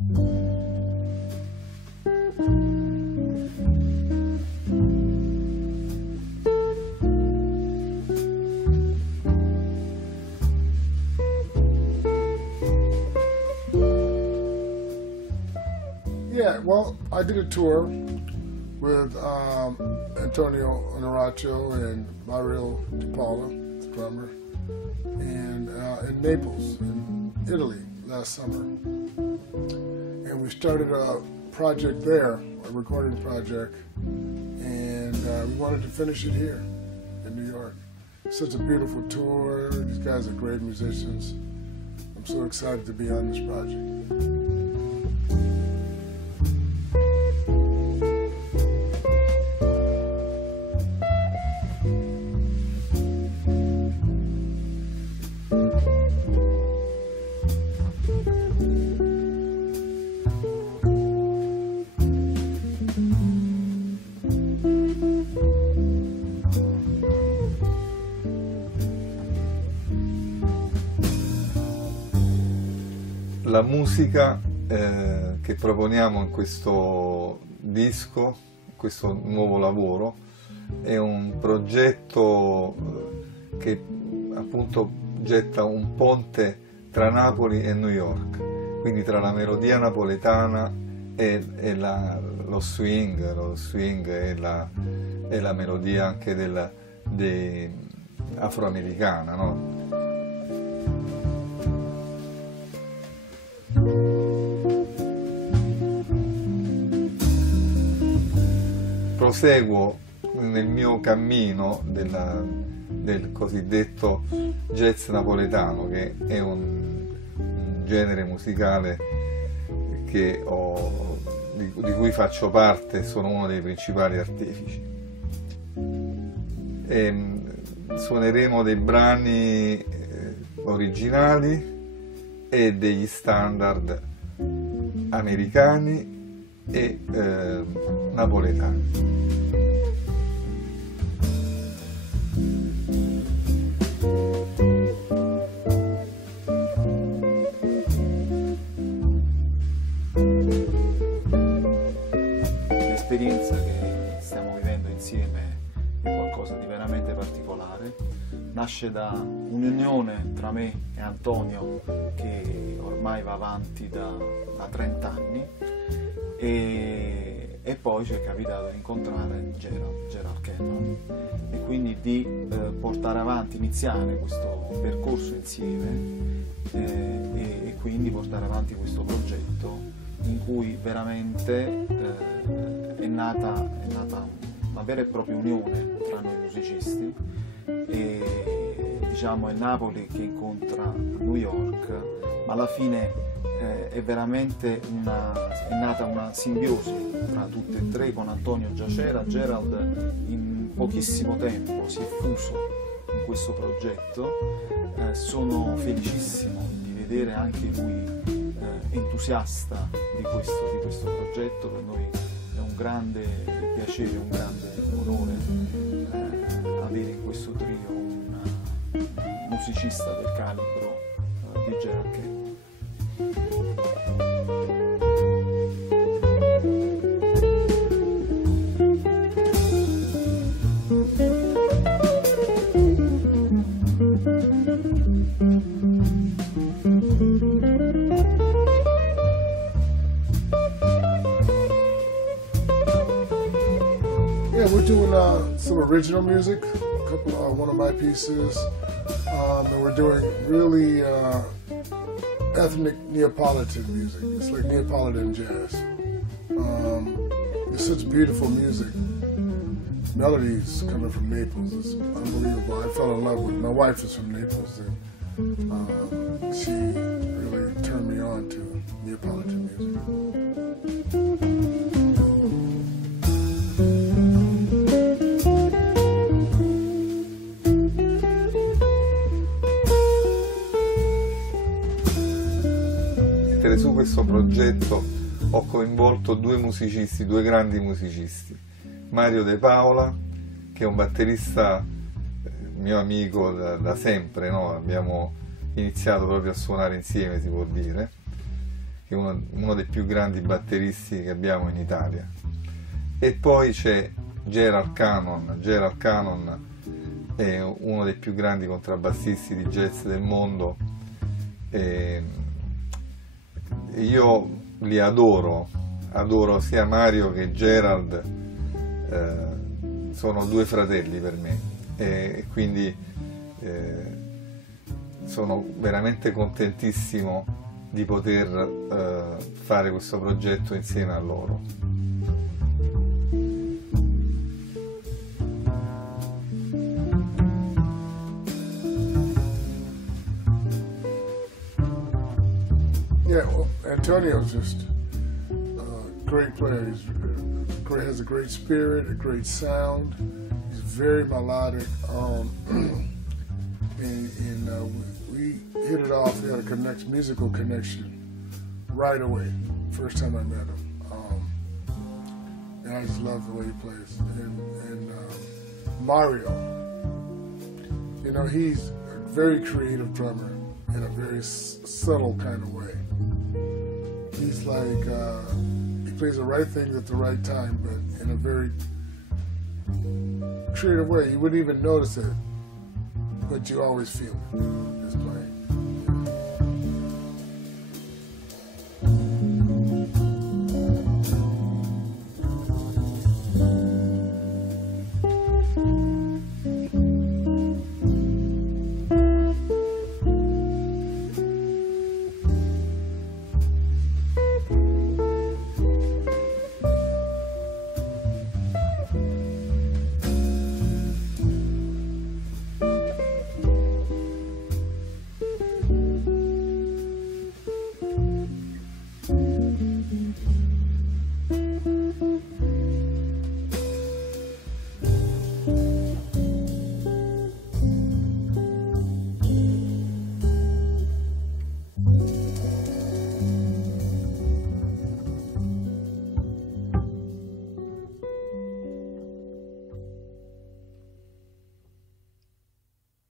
Yeah, well, I did a tour with Antonio Onorato and Mario Di Paula, the drummer, and in Naples, in Italy, last summer. And we started a project there, a recording project, and we wanted to finish it here in New York. Such a beautiful tour. These guys are great musicians. I'm so excited to be on this project. La musica che proponiamo in questo disco, in questo nuovo lavoro, è un progetto che appunto getta un ponte tra Napoli e New York, quindi tra la melodia napoletana e lo swing e la melodia anche afroamericana, no? Proseguo nel mio cammino del cosiddetto jazz napoletano, che è un genere musicale di cui faccio parte, sono uno dei principali artefici. Suoneremo dei brani originali e degli standard americani e napoletani. L'esperienza che stiamo vivendo insieme è qualcosa di veramente particolare. Nasce da un'unione tra me e Antonio che ormai va avanti da 30 anni e poi ci è capitato di incontrare Gerald Cannon e quindi di portare avanti, iniziare questo percorso insieme e quindi portare avanti questo progetto in cui veramente è nata una vera e propria unione tra noi musicisti e diciamo è Napoli che incontra New York, ma alla fine è veramente è nata una simbiosi tra tutte e tre. Con Antonio già c'era, Gerald in pochissimo tempo si è fuso in questo progetto, sono felicissimo di vedere anche lui entusiasta di questo progetto. Per noi è un grande piacere, un grande onore avere in questo trio un musicista del calibro di Gerald Cannon. Yeah, we're doing some original music, one of my pieces, and we're doing really ethnic Neapolitan music. It's like Neapolitan jazz. It's such beautiful music. Melodies coming from Naples. It's unbelievable. I fell in love with it. My wife is from Naples, and she really turned me on to Neapolitan music. Su questo progetto ho coinvolto due grandi musicisti, Mario De Paola, che è un batterista mio amico da sempre, no? Abbiamo iniziato proprio a suonare insieme, si può dire, che è uno dei più grandi batteristi che abbiamo in Italia. E poi c'è Gerald Cannon. Gerald Cannon è uno dei più grandi contrabbassisti di jazz del mondo. E io li adoro sia Mario che Gerald, sono due fratelli per me, e quindi sono veramente contentissimo di poter fare questo progetto insieme a loro. Yeah, well, Antonio's just a great player. Has a great spirit, a great sound. He's very melodic. We hit it off. We had a musical connection right away. First time I met him, and I just love the way he plays. And Mario, you know, he's a very creative drummer in a very subtle kind of way. He's like, he plays the right things at the right time, but in a very creative way. You wouldn't even notice it, but you always feel it, his playing.